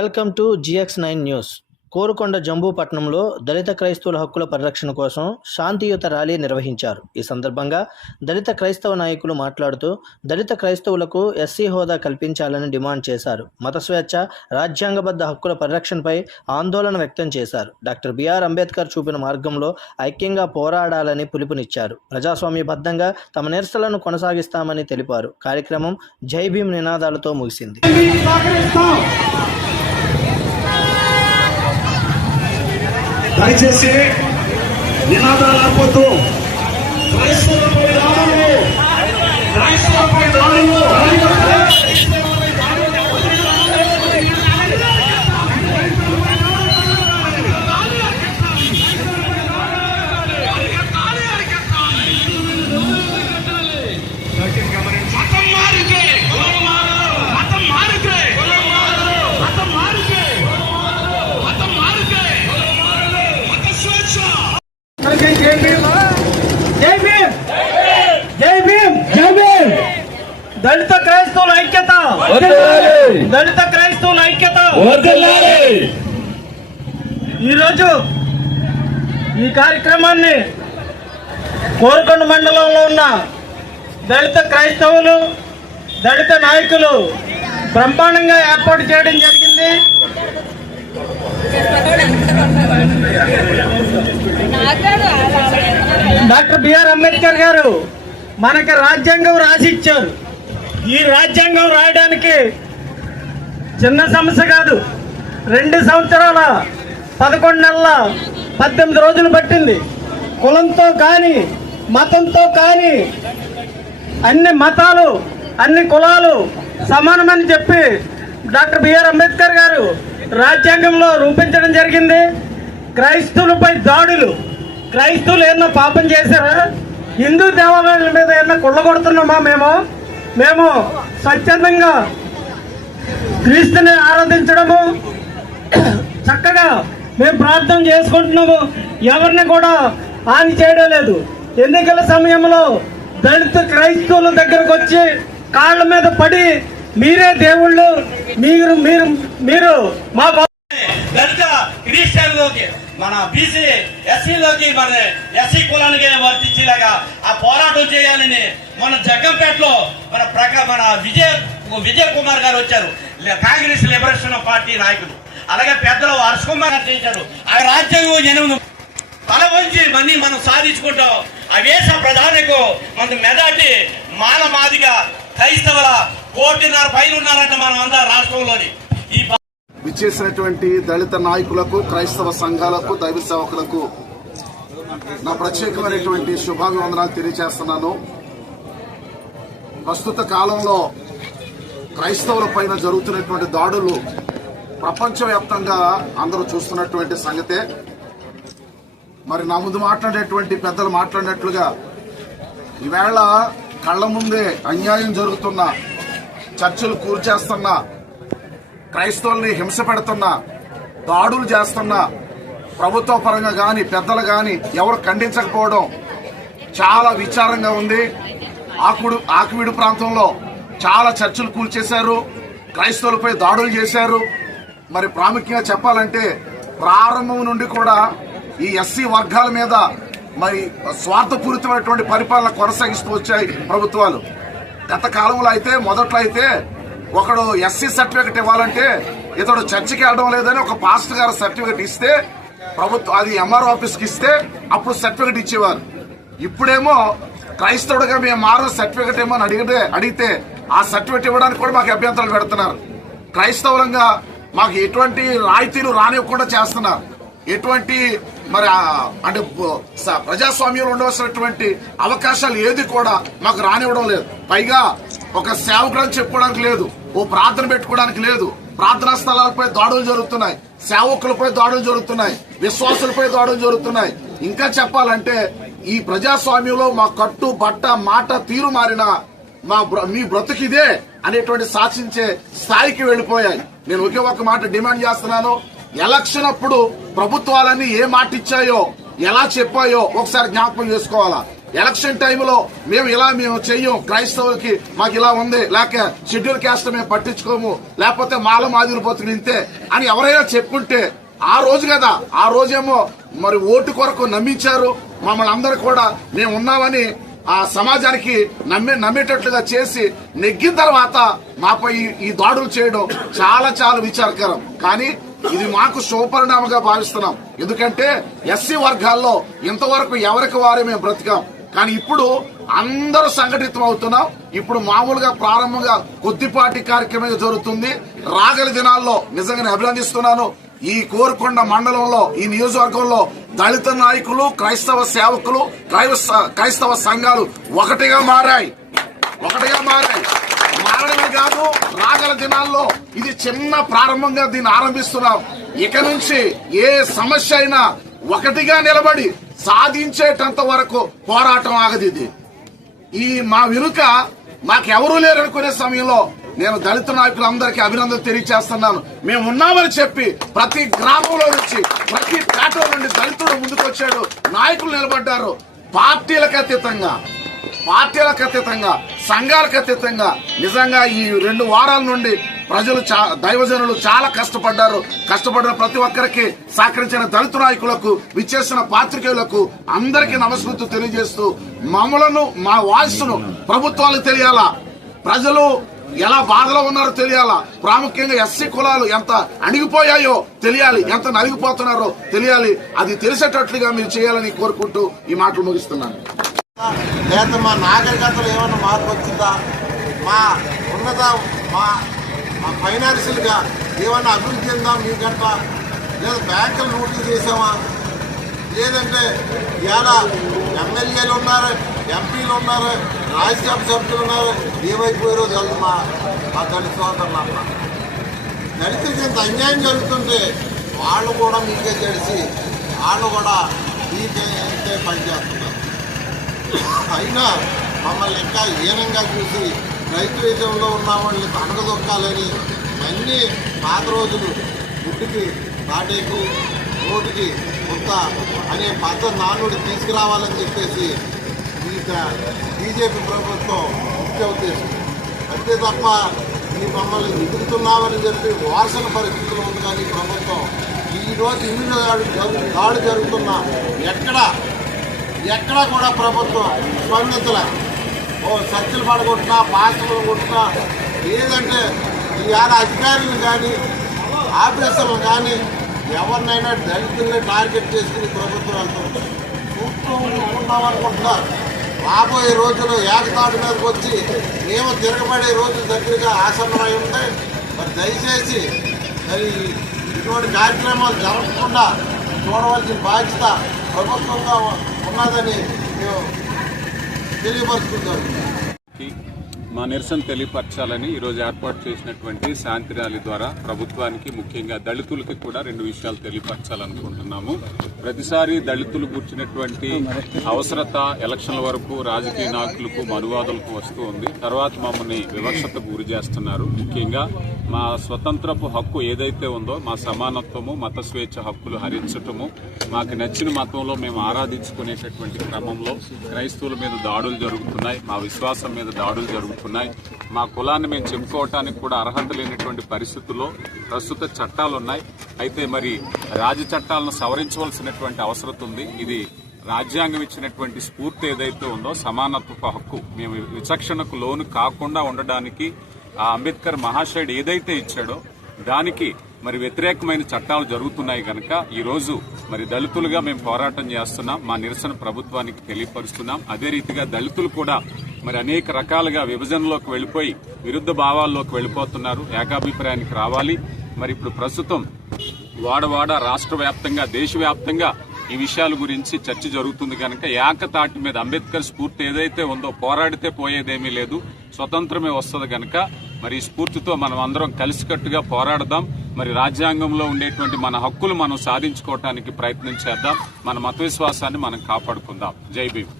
Welcome to GX9 news. Korukonda జంబూపట్నంలో దళిత క్రైస్తవుల హక్కుల పరిరక్షణ కోసం శాంతియుత ర్యాలీ నిర్వహించారు. ఈ సందర్భంగా దళిత క్రైస్తవ నాయకులు మాట్లాడుతూ దళిత క్రైస్తవులకు ఎస్సీ హోదా కల్పించాలని డిమాండ్ చేశారు. మత స్వేచ్ఛ, రాజ్యాంగబద్ధ హక్కుల పరిరక్షణపై ఆందోళన వ్యక్తం చేశారు. డాక్టర్ బిఆర్ అంబేద్కర్ చూపిన మార్గంలో ఐక్యంగా పోరాడాలని పిలుపునిచ్చారు. ప్రజాస్వామ్యబద్ధంగా తమ నిరసనలను కొనసాగిస్తామని తెలిపారు. కార్యక్రమం జై భీమ్ నినాదాలతో ముగిసింది. దయచేసి నినాదాలు ఆపొద్దు. క్రైస్తవులపై దాడులు దళిత క్రైస్తవుల ఐక్యత, దళిత క్రైస్తవుల ఐక్యత. ఈరోజు ఈ కార్యక్రమాన్ని కోరుకొండ మండలంలో ఉన్న దళిత క్రైస్తవులు, దళిత నాయకులు బ్రహ్మాండంగా ఏర్పాటు చేయడం జరిగింది. డాక్టర్ బిఆర్ అంబేద్కర్ గారు మనకి రాజ్యాంగం రాసిచ్చారు. ఈ రాజ్యాంగం రాయడానికి చిన్న సమస్య కాదు. 2 సంవత్సరాల 11 నెలల 18 రోజులు పట్టింది. కులంతో కానీ, మతంతో కానీ, అన్ని మతాలు, అన్ని కులాలు సమానమని చెప్పి డాక్టర్ బిఆర్ అంబేద్కర్ గారు రాజ్యాంగంలో రూపించడం జరిగింది. క్రైస్తవులపై దాడులు, క్రైస్తవులు ఏమన్నా పాపం చేశారా? హిందూ దేవాలయాల మీద ఏమన్నా కొల్లగొడుతున్నామా? మేము స్వచ్ఛందంగా క్రీస్తుని ఆరాధించడము, చక్కగా మేము ప్రార్థన చేసుకుంటున్నాము. ఎవరిని కూడా హాని చేయడం లేదు. ఎన్నికల సమయంలో దళిత క్రైస్తవుల దగ్గరకు వచ్చి కాళ్ళ మీద పడి మీరే దేవుళ్ళు, మీరు మా దళిత క్రిస్టియన్లోకి, మన బీసీ ఎస్సీలోకి, మన ఎస్సీ కులానికి వర్తించేలాగా ఆ పోరాటం చేయాలని మన జగ్గంపేటలో మన విజయ్ కుమార్ గారు వచ్చారు. కాంగ్రెస్ లిబరేషన్ పార్టీ నాయకులు, అలాగే పెద్దలు హర్ష్ కుమార్ గారు చేశారు. ఆ రాజ్యాంగం 8 తల వంచి మనీ మనం సాధించుకుంటాం. ఆ వేస ప్రధానికు మన మెజార్టీ మాదిగా క్రైస్తవుల 1.5 కోటి పైన ఉన్నారంట మనం అందరం రాష్ట్రంలోని. ఈ విచ్చేసినటువంటి దళిత నాయకులకు, క్రైస్తవ సంఘాలకు, దైవ సేవకులకు నా ప్రత్యేకమైనటువంటి శుభాభివందనాలు తెలియజేస్తున్నాను. ప్రస్తుత కాలంలో క్రైస్తవుల పైన జరుగుతున్నటువంటి దాడులు ప్రపంచవ్యాప్తంగా అందరూ చూస్తున్నటువంటి సంగతే. మరి నా ముందు మాట్లాడేటువంటి పెద్దలు మాట్లాడినట్లుగా ఈవేళ కళ్ల ముందే అన్యాయం జరుగుతున్నా, చర్చలు కూర్చేస్తున్నా, క్రైస్తవుల్ని హింస పెడుతున్నా, దాడులు చేస్తున్నా, ప్రభుత్వ పరంగా గాని పెద్దలు గాని ఎవరు ఖండించకపోవడం చాలా విచారంగా ఉంది. ఆకువీడు ప్రాంతంలో చాలా చర్చలు కూల్చేశారు, క్రైస్తవులపై దాడులు చేశారు. మరి ప్రాముఖ్యంగా చెప్పాలంటే ప్రారంభం నుండి కూడా ఈ ఎస్సీ వర్గాల మీద మరి స్వార్థపూరితమైనటువంటి పరిపాలన కొనసాగిస్తూ వచ్చాయి ప్రభుత్వాలు. గత కాలంలో అయితే, మొదట్లో అయితే ఒకడు ఎస్సీ సర్టిఫికెట్ ఇవ్వాలంటే ఇతడు చర్చికి వెళ్ళడం లేదని ఒక పాస్టర్ గారు సర్టిఫికెట్ ఇస్తే ప్రభుత్వం అది ఎంఆర్ఓ ఆఫీస్కి ఇస్తే అప్పుడు సర్టిఫికెట్ ఇచ్చేవారు. ఇప్పుడేమో క్రైస్తవుడిగా మేము మారో సర్టిఫికెట్ ఏమో అడిగితే ఆ సర్టిఫికెట్ ఇవ్వడానికి కూడా మాకు అభ్యంతరాలు పెడుతున్నారు. క్రైస్తవులంగా మాకు ఎటువంటి రాయితీలు రానివ్వకుండా చేస్తున్నారు. ఎటువంటి మరి అంటే ప్రజాస్వామ్యంలో ఉండవలసినటువంటి అవకాశాలు ఏది కూడా మాకు రానివ్వడం లేదు. పైగా ఒక సేవకులను చెప్పుకోవడానికి లేదు, ఓ ప్రార్థన పెట్టుకోవడానికి లేదు. ప్రార్థనా స్థలాలపై దాడులు జరుగుతున్నాయి, సేవకులపై దాడులు జరుగుతున్నాయి, విశ్వాసులపై దాడులు జరుగుతున్నాయి. ఇంకా చెప్పాలంటే ఈ ప్రజాస్వామ్యంలో మా కట్టు, బట్ట, మాట, తీరు మారిన మీ బ్రతుకిదే అనేటువంటి శాసించే స్థాయికి వెళ్లిపోయాయి. నేను ఒకే ఒక మాట డిమాండ్ చేస్తున్నాను. ఎలక్షన్ అప్పుడు ప్రభుత్వాలన్నీ ఏ మాట ఇచ్చాయో, ఎలా చెప్పాయో ఒకసారి జ్ఞాపకం చేసుకోవాలా. ఎలక్షన్ టైంలో మేము చెయ్యం, క్రైస్తవులకి మాకు ఇలా ఉంది, లేక షెడ్యూల్ క్యాస్ట్ మేము పట్టించుకోము, లేకపోతే మాల మాదిరి బతుకులు ఇంతే అని ఎవరైనా చెప్పుకుంటే ఆ రోజు కదా, ఆ రోజేమో మరి ఓటు కొరకు నమ్మించారు మమ్మల్ని అందరూ కూడా. మేము ఉన్నామని ఆ సమాజానికి నమ్మేటట్లుగా చేసి నెగ్గిన తర్వాత మాపై ఈ దాడులు చేయడం చాలా చాలా విచారకరం. కానీ ఇది మాకు శుభపరిణామంగా భావిస్తున్నాం. ఎందుకంటే ఎస్సీ వర్గాల్లో ఇంతవరకు ఎవరికి వారే మేము బ్రతికాం. కానీ ఇప్పుడు అందరూ సంఘటితం అవుతున్నాం. ఇప్పుడు మామూలుగా ప్రారంభంగా కొద్దిపాటి కార్యక్రమం జరుగుతుంది. రాగల దినాల్లో నిజంగానే అభినందిస్తున్నాను. ఈ కోరుకొండ మండలంలో, ఈ నియోజకవర్గంలో దళిత నాయకులు, క్రైస్తవ సేవకులు, క్రైస్తవ సంఘాలు ఒకటిగా మారాయి. మారడమే కాదు, రాగల దినాల్లో ఇది చిన్న ప్రారంభంగా దీన్ని ఆరంభిస్తున్నాం. ఇక నుంచి ఏ సమస్య అయినా ఒకటిగా నిలబడి సాధించేటంత వరకు పోరాటం ఆగదు. ఈ మా వెనుక మాకెవరూ లేరనుకునే సమయంలో నేను దళిత నాయకులందరికీ అభినందనలు తెలియజేస్తున్నాను. మేము ఉన్నామని చెప్పి ప్రతి గ్రామంలో నుంచి, ప్రతి పేటలో నుండి దళితుడు ముందుకొచ్చాడు, నాయకులు నిలబడ్డారు. పార్టీలకు అతీతంగా, సంఘాలకు అతీతంగా నిజంగా ఈ 2 వారాల నుండి ప్రజలు, దైవజనులు చాలా కష్టపడ్డారు. ప్రతి ఒక్కరికి సహకరించిన దళిత నాయకులకు, విచ్చేసిన పాత్రికేయులకు అందరికీ నమస్కృతులు తెలియజేస్తూ, మమ్మలను, మా వాయిస్ను ప్రభుత్వాలకు తెలియాలా, ప్రజలు ఎలా బాధలో ఉన్నారో తెలియాలా, ప్రాముఖ్యంగా ఎస్సీ కులాలు ఎంత అణిగిపోయాయో తెలియాలి, ఎంత నలిగిపోతున్నారో తెలియాలి. అది తెలిసేటట్లుగా మీరు చేయాలని కోరుకుంటూ ఈ మాటలు ముగిస్తున్నాను. లేదా మా నాగరికతలో ఏమన్నా మార్పు వచ్చిందా, మా ఉన్నత మా ఫైనాన్షియల్ గా ఏమన్నా అభివృద్ధి చెందాం మీకంట, లేదా బ్యాంకులు లూట్లు చేసామా, లేదంటే ఇలా ఎమ్మెల్యేలు ఉన్నారు, ఎంపీలు ఉన్నారు, రాజ్యసభ సభ్యులు ఉన్నారు, ఏమైపోయారో తెలుసు మా దళిత సోదరులు. దళితులకి ఇంత అన్యాయం జరుగుతుంటే వాళ్ళు కూడా మీకే తెలిసి వాళ్ళు కూడా మీకే పనిచేస్తున్నారు. అయినా మమ్మల్ని ఇంకా హీనంగా చూసి రైతు విషయంలో ఉన్న వాళ్ళని తనకదొక్కాలని అన్నీ పాత రోజులు గుడ్డుకి తాటేకి నోటికి కొత్త అనే పద్ధతి నానుడి తీసుకురావాలని చెప్పేసి బీజేపీ ప్రభుత్వం ముఖ్య ఉద్దేశం. అంతే తప్ప ఈ మమ్మల్ని ఎదుగుతున్నామని చెప్పి వారసన పరిస్థితులు ఉంది. కానీ ప్రభుత్వం ఈరోజు ఇల్లు దాడి జరుగుతున్నా ఎక్కడా కూడా ప్రభుత్వం స్పందించలే. చర్చలు పడగొట్టినా, పాస్టర్లు కొట్టినా, లేదంటే ఇవాళ అధికారులు కానీ ఆఫీసర్లు కానీ ఎవరినైనా దళితుల్ని టార్గెట్ చేసుకుని ప్రభుత్వం వెళ్తుంది. చూస్తున్నామనుకుంటున్నారు. రాబోయే రోజులు ఏకతాటి మీదకి వచ్చి మేము తిరగబడే రోజులు దగ్గరగా ఆసన్నమై ఉంటాయి. మరి దయచేసి మరి ఇటువంటి కార్యక్రమాలు జరగకుండా చూడవలసిన బాధ్యత ప్రభుత్వంగా ఉన్నదని మేము తెలియపరుచుకుంటాం. మా నిరసన తెలియపరచాలని ఈరోజు ఏర్పాటు చేసినటువంటి శాంతి ర్యాలీ ద్వారా ప్రభుత్వానికి, ముఖ్యంగా దళితులకి కూడా 2 విషయాలు తెలియపరచాలనుకుంటున్నాము. ప్రతిసారి దళితులు కూర్చున్నటువంటి అవసరత ఎలక్షన్ల వరకు రాజకీయ నాయకులకు, మనువాదులకు వస్తూ ఉంది. తర్వాత మమ్మల్ని వివక్షతకు గురి చేస్తున్నారు. ముఖ్యంగా మా స్వతంత్రపు హక్కు ఏదైతే ఉందో, మా సమానత్వము, మత స్వేచ్ఛ హక్కులు హరించటము, మాకు నచ్చిన మతంలో మేము ఆరాధించుకునేటటువంటి క్రమంలో క్రైస్తవుల మీద దాడులు జరుగుతున్నాయి, మా విశ్వాసం మీద దాడులు జరుగుతున్నాయి. మా కులాన్ని మేము చెప్పుకోవటానికి కూడా అర్హత లేనటువంటి పరిస్థితుల్లో ప్రస్తుత చట్టాలున్నాయి. అయితే మరి రాజ్య చట్టాలను సవరించవలసినటువంటి అవసరం ఉంది. ఇది రాజ్యాంగం ఇచ్చినటువంటి స్ఫూర్తి ఏదైతే ఉందో, సమానత్వపు హక్కు, మేము విచక్షణకు లోను కాకుండా ఉండడానికి ఆ అంబేద్కర్ మహాశయుడు ఏదైతే ఇచ్చాడో దానికి మరి వ్యతిరేకమైన చట్టాలు జరుగుతున్నాయి కనుక ఈ రోజు మరి దళితులుగా మేము పోరాటం చేస్తున్నాం. మా నిరసన ప్రభుత్వానికి తెలియపరుస్తున్నాం. అదే రీతిగా దళితులు కూడా మరి అనేక రకాలుగా విభజనలోకి వెళ్లిపోయి విరుద్ధ భావాల్లోకి వెళ్లిపోతున్నారు. ఏకాభిప్రాయానికి రావాలి. మరి ఇప్పుడు ప్రస్తుతం వాడవాడ, రాష్ట్ర వ్యాప్తంగా, దేశవ్యాప్తంగా ఈ విషయాల గురించి చర్చ జరుగుతుంది కనుక ఏకతాటి మీద అంబేద్కర్ స్ఫూర్తి ఏదైతే ఉందో, పోరాడితే పోయేదేమీ లేదు, స్వతంత్రమే వస్తుంది కనుక మరి ఈ స్ఫూర్తితో మనం అందరం కలిసికట్టుగా పోరాడదాం. మరి రాజ్యాంగంలో ఉండేటువంటి మన హక్కులు మనం సాధించుకోవటానికి ప్రయత్నం చేద్దాం. మన మత విశ్వాసాన్ని మనం కాపాడుకుందాం. జై భీమ్.